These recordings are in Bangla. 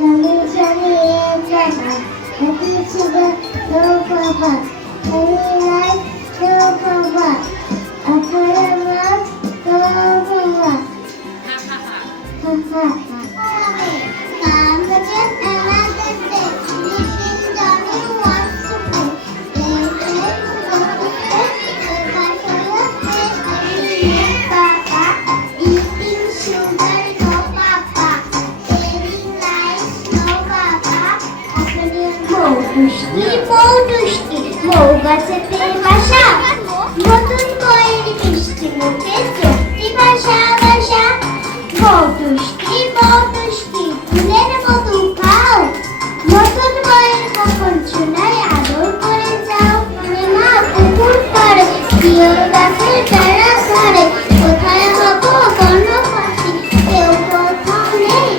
Sunny, sunny, and sunny. Happy sugar, no papa. Sunny light, no papa. Apple and love, no papa. Ha ha ha. Come again another day. Little Johnny wants to play. Play, play, papa. Eating sugar, no papa. Telling lies, no papa. বউ গাছেতে বাসা নতুন বইয়ের মিষ্টি মুখে চলতি ভাষা ভাষা বউ দুষ্টি ফুলের মতো খাও নতুন বইয়ের কখন চুনায় আদর করে যাও মা পুকুর পাড়ে পিয়র গাছের ডালা ধরে কোথায় হবো বনপাখি কেউ কোথাও নেই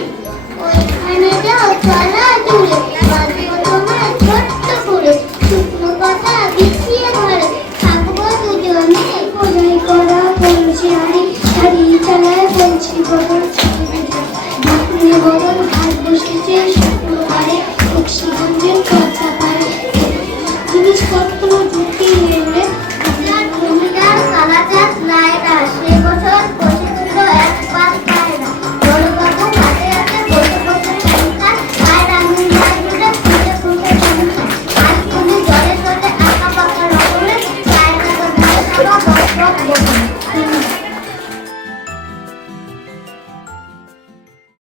ওইখানে যাও চলা দূরে বাঁধবো তোমার ছোট্ট করে শুকনো পাতা বিছিয়ে ধরে থাকবো দুজনে কোনায় করা বলছি হাড়ি হারিয়ে চালায় বলছি বদল ঢাকুনি বদল ভাত বসেছে শুকনো পারে বক্সিগঞ্জের কথা পারে জিনিসপত্র জুটি এনে